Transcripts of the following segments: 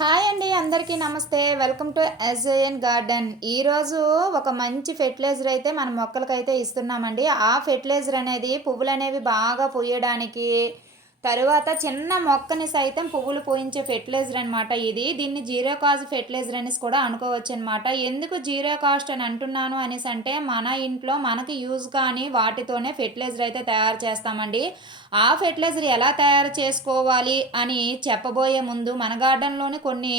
Hi అండి అందరికీ నమస్తే. Welcome to S A N garden. ఈరోజు ఒక మంచి ఫెర్టిలైజర్ అయితే మన మొక్కలకైతే ఇస్తున్నామండి. ఆ ఫెర్టిలైజర్ అనేది పువ్వులు అనేవి బాగా పూయడానికి తరువాత చిన్న మొక్కని సైతం పువ్వులు పోయించే ఫెర్టిలైజర్ అనమాట ఇది. దీన్ని జీరో కాస్ట్ ఫెర్టిలైజర్ అనేసి కూడా అనుకోవచ్చు అనమాట ఎందుకు జీరో కాస్ట్ అని అంటున్నాను అనేసి అంటే మన ఇంట్లో మనకి యూజ్ కానీ వాటితోనే ఫెర్టిలైజర్ అయితే తయారు చేస్తామండి. ఆ ఫెర్టిలైజర్ ఎలా తయారు చేసుకోవాలి అని చెప్పబోయే ముందు మన గార్డెన్లోని కొన్ని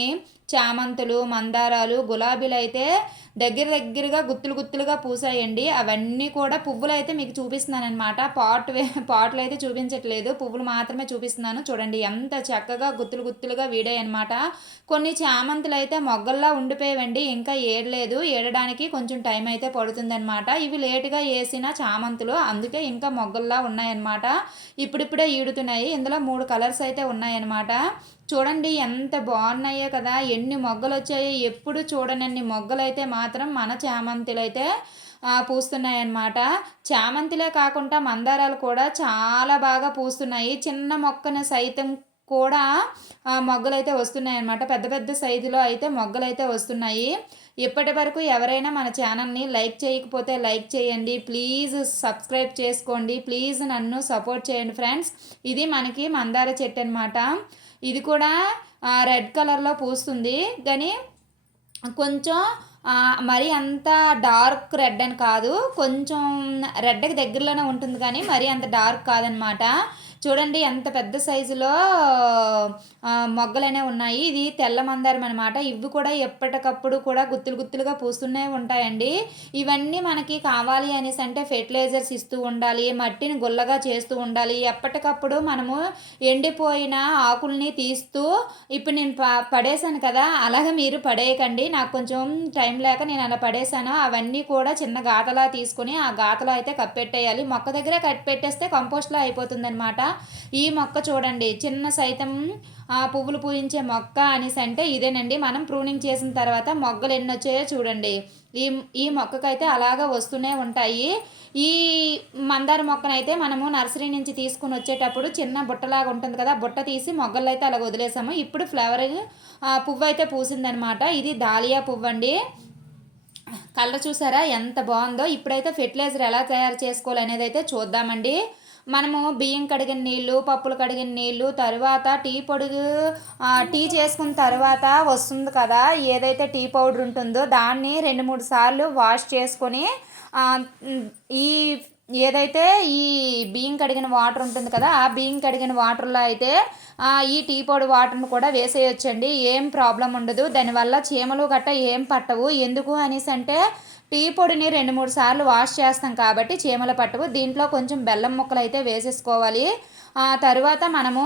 చామంతులు మందారాలు గులాబీలు అయితే దగ్గర దగ్గరగా గుత్తులు గుత్తులుగా పూసాయండి. అవన్నీ కూడా పువ్వులు అయితే మీకు చూపిస్తున్నాను అనమాట పాట్ పాట్లు అయితే చూపించట్లేదు. పువ్వులు మాత్రమే చూపిస్తున్నాను. చూడండి ఎంత చక్కగా గుత్తులు గుత్తులుగా వీడాయి అనమాట కొన్ని చామంతులు అయితే మొగ్గల్లా ఉండిపోయావండి. ఇంకా ఏడలేదు. ఏడడానికి కొంచెం టైం అయితే పడుతుందన్నమాట. ఇవి లేటుగా వేసిన చామంతులు. అందుకే ఇంకా మొగ్గల్లా ఉన్నాయన్నమాట. ఇప్పుడిప్పుడే ఈడుతున్నాయి. ఇందులో మూడు కలర్స్ అయితే ఉన్నాయన్నమాట. చూడండి ఎంత బాగున్నాయో కదా. ఎన్ని మొగ్గలు వచ్చాయో ఎప్పుడు చూడనన్ని మొగ్గలు అయితే మాత్రం మన చామంతులు అయితే పూస్తున్నాయన్నమాట. చామంతిలే కాకుండా మందారాలు కూడా చాలా బాగా పూస్తున్నాయి. చిన్న మొక్కను సైతం కూడా మొగ్గలు అయితే వస్తున్నాయి అన్నమాట పెద్ద పెద్ద సైజులో అయితే మొగ్గలు అయితే వస్తున్నాయి. ఇప్పటి వరకు ఎవరైనా మన ఛానల్ని లైక్ చేయకపోతే లైక్ చేయండి. ప్లీజ్ సబ్స్క్రైబ్ చేసుకోండి. ప్లీజ్ నన్ను సపోర్ట్ చేయండి ఫ్రెండ్స్. ఇది మనకి మందార చెట్టు అనమాట ఇది కూడా రెడ్ కలర్లో పూస్తుంది. కానీ కొంచెం మరి అంత డార్క్ రెడ్ అని కాదు. కొంచెం రెడ్కి దగ్గరలోనే ఉంటుంది కానీ మరి అంత డార్క్ కాదనమాట. చూడండి ఎంత పెద్ద సైజులో మొగ్గలనే ఉన్నాయి. ఇది తెల్ల మందారం అనమాట ఇవి కూడా ఎప్పటికప్పుడు కూడా గుత్తులు గుత్తులుగా పూస్తూనే ఉంటాయండి. ఇవన్నీ మనకి కావాలి అనేసి అంటే ఫెర్టిలైజర్స్ ఇస్తూ ఉండాలి మట్టిని గుల్లగా చేస్తూ ఉండాలి. ఎప్పటికప్పుడు మనము ఎండిపోయిన ఆకుల్ని తీస్తూ ఇప్పుడు నేను ప పడేశాను కదా అలాగే మీరు పడేయకండి. నాకు కొంచెం టైం లేక నేను అలా పడేశాను. అవన్నీ కూడా చిన్న గాతలా తీసుకొని ఆ గాతలో అయితే కప్పెట్టేయాలి. మొక్క దగ్గరే కట్పెట్టేస్తే కంపోస్ట్లో అయిపోతుంది అనమాట ఈ మొక్క చూడండి చిన్న సైతం పువ్వులు పూయించే మొక్క అనేసి అంటే ఇదేనండి. మనం ప్రూనింగ్ చేసిన తర్వాత మొగ్గలు ఎన్ని వచ్చాయో చూడండి. ఈ ఈ మొక్కకైతే అలాగా వస్తూనే ఉంటాయి. ఈ మందార మొక్కనైతే మనము నర్సరీ నుంచి తీసుకుని వచ్చేటప్పుడు చిన్న బుట్టలాగా ఉంటుంది కదా బుట్ట తీసి మొగ్గలు అయితే అలా వదిలేసాము. ఇప్పుడు ఫ్లవర్ పువ్వు అయితే పూసిందనమాట. ఇది దాలియా పువ్వు అండి. కలర్ చూసారా ఎంత బాగుందో. ఇప్పుడైతే ఫెర్టిలైజర్ ఎలా తయారు చేసుకోవాలి అనేది అయితే చూద్దామండి. మనము బియ్యం కడిగిన నీళ్ళు పప్పులు కడిగిన నీళ్ళు తర్వాత టీ పొడుగు టీ చేసుకున్న తర్వాత వస్తుంది కదా ఏదైతే టీ పౌడర్ ఉంటుందో దాన్ని రెండు మూడు సార్లు వాష్ చేసుకొని ఈ ఏదైతే ఈ బియ్యం కడిగిన వాటర్ ఉంటుంది కదా ఆ బియ్యం కడిగిన వాటర్లో అయితే ఈ టీ పొడి వాటర్ను కూడా వేసేయొచ్చండి. ఏం ప్రాబ్లం ఉండదు. దానివల్ల చీమలు గట్ట ఏం పట్టవు. ఎందుకు అనేసి అంటే టీ పొడిని రెండు మూడు సార్లు వాష్ చేస్తాం కాబట్టి చీమల పట్టవు దీంట్లో కొంచెం బెల్లం ముక్కలు అయితే వేసేసుకోవాలి తరువాత మనము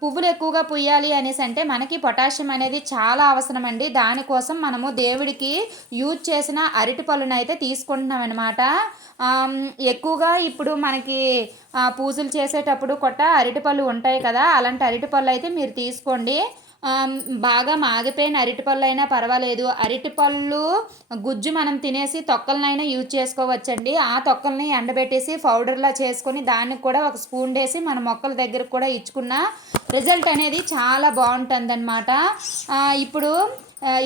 పువ్వులు ఎక్కువగా పుయ్యాలి అనేసి అంటే మనకి పొటాషియం అనేది చాలా అవసరం అండి దానికోసం మనము దేవుడికి యూజ్ చేసిన అరటి పళ్ళును అయితే తీసుకుంటున్నాం అనమాట ఎక్కువగా ఇప్పుడు మనకి పూజలు చేసేటప్పుడు కొట్ట అరటిపళ్ళు ఉంటాయి కదా అలాంటి అరటిపళ్ళు అయితే మీరు తీసుకోండి. బాగా మాగిపోయిన అరటిపళ్ళు అయినా పర్వాలేదు. అరటిపళ్ళు గుజ్జు మనం తినేసి తొక్కలనైనా యూజ్ చేసుకోవచ్చండి. ఆ తొక్కల్ని ఎండబెట్టేసి పౌడర్లా చేసుకొని దానికి కూడా ఒక స్పూన్ వేసి మన మొక్కల దగ్గర కూడా ఇచ్చుకున్న రిజల్ట్ అనేది చాలా బాగుంటుంది అనమాట ఇప్పుడు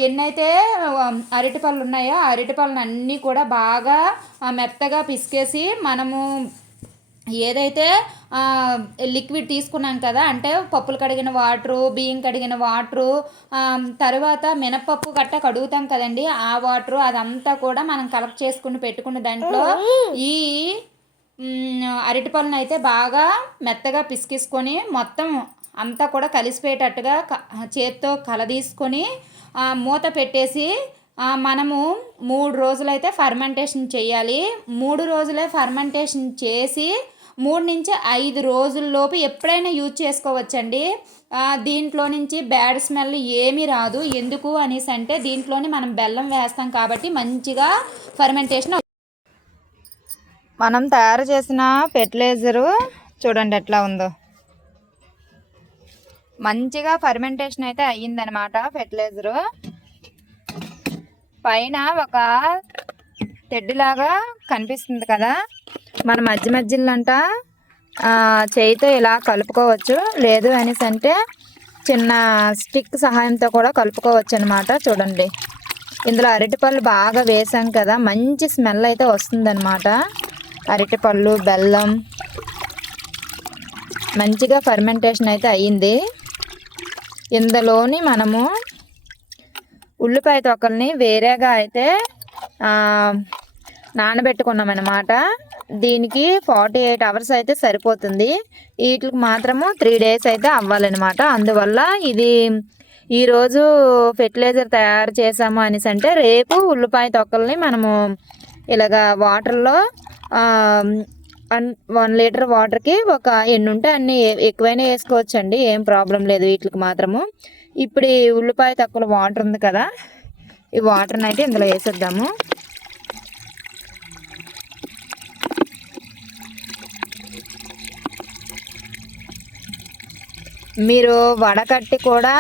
ఎన్నైతే అరటిపళ్ళు ఉన్నాయో అరటిపళ్ళను అన్నీ కూడా బాగా మెత్తగా పిసికేసి మనము ఏదైతే లిక్విడ్ తీసుకున్నాం కదా అంటే పప్పులు కడిగిన వాటరు బియ్యం కడిగిన వాటరు తర్వాత మినపప్పు గట్ట కడుగుతాం కదండి ఆ వాటరు అదంతా కూడా మనం కలెక్ట్ చేసుకుని పెట్టుకున్న దాంట్లో ఈ అరటిపళ్ళను అయితే బాగా మెత్తగా పిసికిసుకొని మొత్తం అంతా కూడా కలిసిపోయేటట్టుగా చేత్తో కలదీసుకొని మూత పెట్టేసి మనము మూడు రోజులైతే ఫర్మెంటేషన్ చేయాలి. మూడు రోజులే ఫర్మెంటేషన్ చేసి మూడు నుంచి ఐదు రోజుల్లోపు ఎప్పుడైనా యూజ్ చేసుకోవచ్చండి. దీంట్లో నుంచి బ్యాడ్ స్మెల్ ఏమీ రాదు. ఎందుకు అనేసి అంటే దీంట్లోనే మనం బెల్లం వేస్తాం కాబట్టి మంచిగా ఫర్మెంటేషన్ మనం తయారు చేసిన ఫెర్టిలైజరు చూడండి ఎట్లా ఉందో. మంచిగా ఫర్మెంటేషన్ అయితే అయ్యిందనమాట ఫెర్టిలైజరు పైన ఒక తెడ్డులాగా కనిపిస్తుంది కదా. మన మధ్య మధ్యలో అంట చేయితో ఇలా కలుపుకోవచ్చు. లేదు అనేసి అంటే చిన్న స్టిక్ సహాయంతో కూడా కలుపుకోవచ్చు అనమాట చూడండి. ఇందులో అరటిపళ్ళు బాగా వేసాం కదా. మంచి స్మెల్ అయితే వస్తుందన్నమాట. అరటిపళ్ళు బెల్లం మంచిగా ఫర్మెంటేషన్ అయితే అయ్యింది. ఇందులోని మనము ఉల్లిపాయ తొక్కల్ని వేరేగా అయితే నానబెట్టుకున్నాం నానబెట్టుకున్నామన్నమాట. దీనికి ఫార్టీ ఎయిట్ అవర్స్ అయితే సరిపోతుంది. వీటికి మాత్రము త్రీ డేస్ అయితే అవ్వాలన్నమాట. అందువల్ల ఇది ఈరోజు ఫెర్టిలైజర్ తయారు చేసాము అనేసి అంటే రేపు ఉల్లిపాయ తొక్కల్ని మనము ఇలాగా వాటర్లో వన్ వన్ లీటర్ వాటర్కి ఒక ఎన్ని ఉంటే అన్ని ఎక్కువైనా వేసుకోవచ్చండి. ఏం ప్రాబ్లం లేదు వీటికి మాత్రము. ఇప్పుడు ఈ ఉల్లిపాయ తక్కువ వాటర్ ఉంది కదా ఈ వాటర్ని అయితే ఇందులో వేసేద్దాము. మీరు వడకట్టి కూడా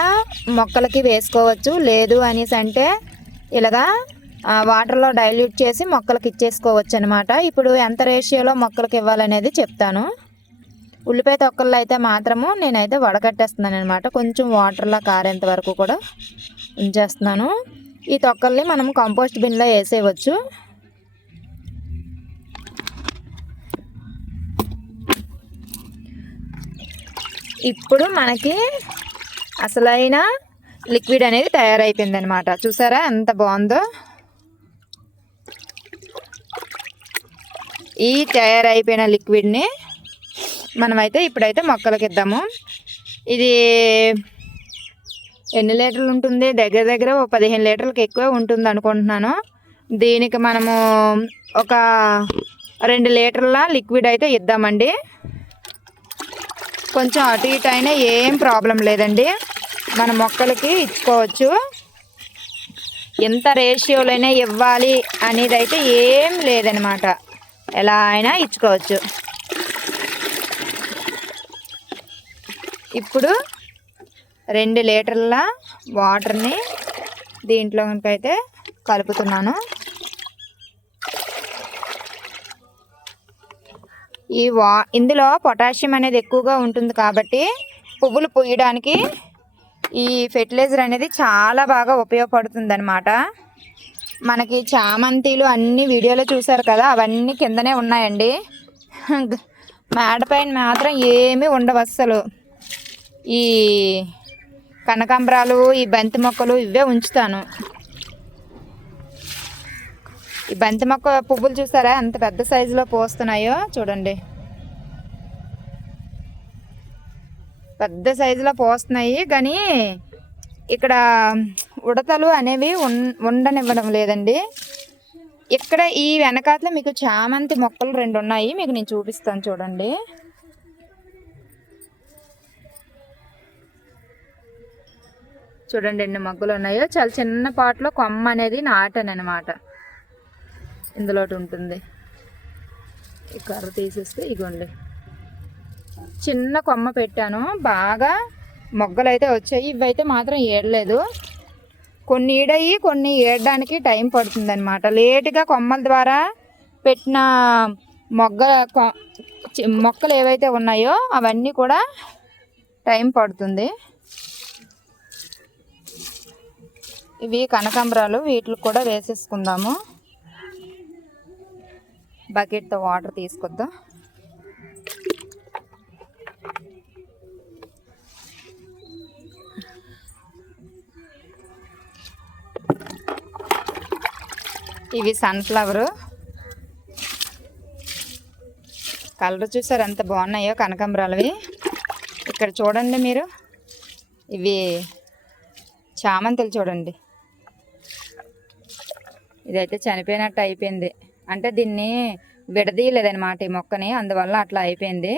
మొక్కలకి వేసుకోవచ్చు లేదు అనేసి అంటే ఇలాగా వాటర్లో డైల్యూట్ చేసి మొక్కలకి ఇచ్చేసుకోవచ్చు అనమాట ఇప్పుడు ఎంత రేషియోలో మొక్కలకి ఇవ్వాలనేది చెప్తాను. ఉల్లిపాయ తొక్కల్లో అయితే మాత్రము నేనైతే వడకట్టేస్తున్నాను అనమాట కొంచెం వాటర్లా కారేంత వరకు కూడా ఉంచేస్తున్నాను. ఈ తొక్కల్ని మనం కంపోస్ట్ బిన్లో వేసేయవచ్చు. ఇప్పుడు మనకి అసలైన లిక్విడ్ అనేది తయారైపోయింది అనమాట చూసారా ఎంత బాగుందో? ఈ తయారైపోయిన లిక్విడ్ని మనమైతే ఇప్పుడైతే మొక్కలకి ఇద్దాము ఇది ఎన్ని లీటర్లు ఉంటుంది? దగ్గర దగ్గర ఓ పదిహేను లీటర్లకు ఎక్కువ ఉంటుంది అనుకుంటున్నాను. దీనికి మనము ఒక రెండు లీటర్ల లిక్విడ్ అయితే ఇద్దామండి. కొంచెం అటు ఇటు అయినా ఏం ప్రాబ్లం లేదండి. మన మొక్కలకి ఇచ్చుకోవచ్చు. ఎంత రేషియోలైనా ఇవ్వాలి అనేది అయితే ఏం లేదనమాట. ఎలా అయినా ఇచ్చుకోవచ్చు. ఇప్పుడు రెండు లీటర్ల వాటర్ని దీంట్లోకైతే కలుపుతున్నాను. ఈ వా ఇందులో పొటాషియం అనేది ఎక్కువగా ఉంటుంది కాబట్టి పువ్వులు పూయడానికి ఈ ఫెర్టిలైజర్ అనేది చాలా బాగా ఉపయోగపడుతుంది అనమాట మనకి చామంతిలు అన్ని వీడియోలో చూసారు కదా అవన్నీ కిందనే ఉన్నాయండి. మేడపైన మాత్రం ఏమీ ఉండవు అస్సలు. ఈ కనకాంబరాలు ఈ బంతి మొక్కలు ఇవే ఉంచుతాను. ఈ బంతి మొక్క పువ్వులు చూసారా? ఎంత పెద్ద సైజులో పోస్తున్నాయో చూడండి. పెద్ద సైజులో పోస్తున్నాయి కానీ ఇక్కడ ఉడతలు అనేవి ఉన్ ఉండనివ్వడం లేదండి. ఇక్కడ ఈ వెనకాతలో మీకు చామంతి మొక్కలు రెండు ఉన్నాయి మీకు నేను చూపిస్తాను చూడండి. చూడండి ఎన్ని మొగ్గలు ఉన్నాయో. చాలా చిన్న పాటలో కొమ్మ అనేది నాటాను అనమాట ఇందులోటి ఉంటుంది. ఈ కర్ర తీసేస్తే ఇగోండి. చిన్న కొమ్మ పెట్టాను. బాగా మొగ్గలు అయితే వచ్చాయి. ఇవైతే మాత్రం ఏడలేదు. కొన్ని ఈడయి కొన్ని ఏడడానికి టైం పడుతుంది అనమాట లేటుగా కొమ్మల ద్వారా పెట్టిన మొగ్గ కొ- చి- మొక్కలు ఏవైతే ఉన్నాయో అవన్నీ కూడా టైం పడుతుంది. ఇవి కనకాంబరాలు వీటికి కూడా వేసేసుకుందాము. బకెట్తో వాటర్ తీసుకొద్దాం. ఇవి సన్ఫ్లవర్ కలర్ చూసారు ఎంత బాగున్నాయో కనకాంబరాలవి. ఇక్కడ చూడండి మీరు. ఇవి చామంతులు చూడండి. ఇదైతే చనిపోయినట్టు అయిపోయింది. అంటే దీన్ని విడదీయలేదన్నమాట ఈ మొక్కని అందువల్ల అట్లా అయిపోయింది.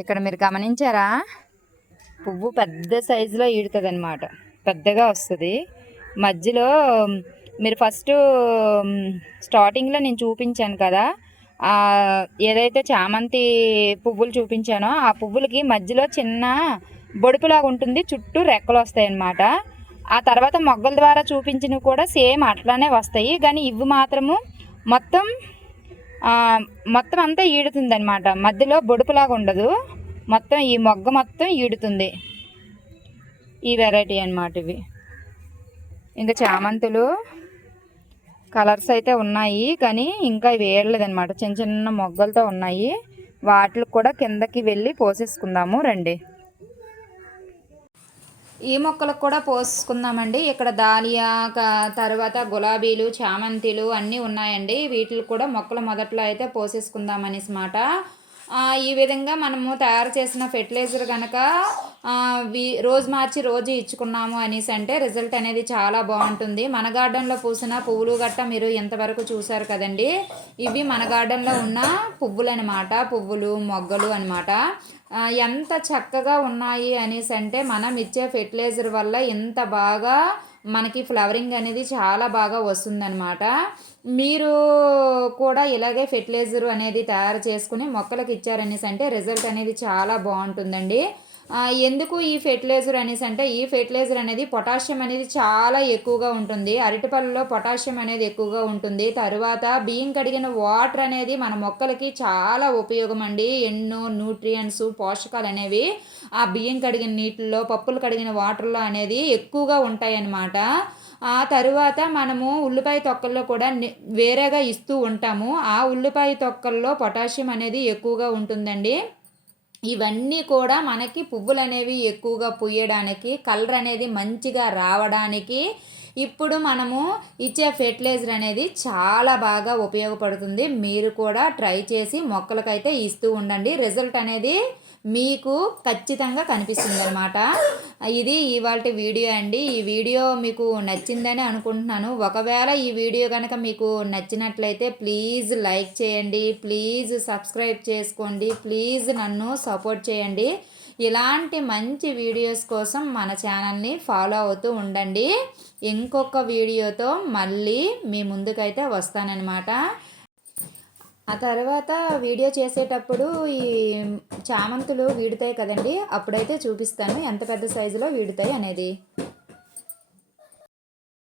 ఇక్కడ మీరు గమనించారా? పువ్వు పెద్ద సైజులో ఈడుతుంది అనమాట పెద్దగా వస్తుంది. మధ్యలో మీరు ఫస్ట్ స్టార్టింగ్లో నేను చూపించాను కదా ఏదైతే చామంతి పువ్వులు చూపించానో ఆ పువ్వులకి మధ్యలో చిన్న బొడుపులాగా ఉంటుంది చుట్టూ రెక్కలు వస్తాయి అన్నమాట ఆ తర్వాత మొగ్గల ద్వారా చూపించినవి కూడా సేమ్ అట్లానే వస్తాయి. కానీ ఇవి మాత్రము మొత్తం మొత్తం అంతా ఈడుతుంది అనమాట మధ్యలో బొడుపులాగా ఉండదు. మొత్తం ఈ మొగ్గ మొత్తం ఈడుతుంది. ఈ వెరైటీ అనమాట ఇవి. ఇంకా చామంతులు కలర్స్ అయితే ఉన్నాయి. కానీ ఇంకా ఇవి వేయలేదన్నమాట చిన్న చిన్న మొగ్గలతో ఉన్నాయి. వాటికి కూడా కిందకి వెళ్ళి పోసేసుకుందాము. రండి. ఈ మొక్కలకు కూడా పోసుకుందామండి. ఇక్కడ దాలియా తర్వాత గులాబీలు చామంతిలు అన్నీ ఉన్నాయండి. వీటికి కూడా మొక్కలు మొదట్లో అయితే పోసేసుకుందాం అనేసి మాట ఈ విధంగా మనము తయారు చేసిన ఫెర్టిలైజర్ కనుక వి రోజు మార్చి రోజు ఇచ్చుకున్నాము అనేసి అంటే రిజల్ట్ అనేది చాలా బాగుంటుంది. మన గార్డెన్లో పూసిన పువ్వులు గట్ట మీరు ఇంతవరకు చూసారు కదండి. ఇవి మన గార్డెన్లో ఉన్న పువ్వులు అనమాట పువ్వులు మొగ్గలు అనమాట ఎంత చక్కగా ఉన్నాయి అనేసి అంటే మనం ఇచ్చే ఫెర్టిలైజర్ వల్ల ఎంత బాగా మనకి ఫ్లవరింగ్ అనేది చాలా బాగా వస్తుందన్నమాట. మీరు కూడా ఇలాగే ఫెర్టిలైజర్ అనేది తయారు చేసుకుని మొక్కలకు ఇచ్చారనేసి అంటే రిజల్ట్ అనేది చాలా బాగుంటుందండి. ఎందుకు ఈ ఫెర్టిలైజర్ అనేసి అంటే ఈ ఫెర్టిలైజర్ అనేది పొటాషియం అనేది చాలా ఎక్కువగా ఉంటుంది. అరటిపళ్ళలో పొటాషియం అనేది ఎక్కువగా ఉంటుంది. తరువాత బియ్యం కడిగిన వాటర్ అనేది మన మొక్కలకి చాలా ఉపయోగం అండి. ఎన్నో న్యూట్రియంట్స్ పోషకాలు అనేవి ఆ బియ్యం కడిగిన నీటిలో పప్పులు కడిగిన వాటర్లో అనేది ఎక్కువగా ఉంటాయన్నమాట. ఆ తరువాత మనము ఉల్లిపాయ తొక్కల్లో కూడా వేరేగా ఇస్తూ ఉంటాము. ఆ ఉల్లిపాయ తొక్కల్లో పొటాషియం అనేది ఎక్కువగా ఉంటుందండి. ఇవన్నీ కూడా మనకి పువ్వులు అనేవి ఎక్కువగా పూయడానికి కలర్ అనేది మంచిగా రావడానికి ఇప్పుడు మనము ఇచ్చే ఫెర్టిలైజర్ అనేది చాలా బాగా ఉపయోగపడుతుంది. మీరు కూడా ట్రై చేసి మొక్కలకైతే ఇస్తూ ఉండండి. రిజల్ట్ అనేది మీకు ఖచ్చితంగా కనిపిస్తుంది అనమాట ఇది ఇవాళ వీడియో అండి. ఈ వీడియో మీకు నచ్చిందని అనుకుంటున్నాను. ఒకవేళ ఈ వీడియో కనుక మీకు నచ్చినట్లయితే ప్లీజ్ లైక్ చేయండి. ప్లీజ్ సబ్స్క్రైబ్ చేసుకోండి. ప్లీజ్ నన్ను సపోర్ట్ చేయండి. ఇలాంటి మంచి వీడియోస్ కోసం మన ఛానల్ని ఫాలో అవుతూ ఉండండి. ఇంకొక వీడియోతో మళ్ళీ మీ ముందుకైతే వస్తానన్నమాట. ఆ తర్వాత వీడియో చేసేటప్పుడు ఈ చామంతులు వీడుతాయి కదండి అప్పుడైతే చూపిస్తాను ఎంత పెద్ద సైజులో వీడుతాయి అనేది.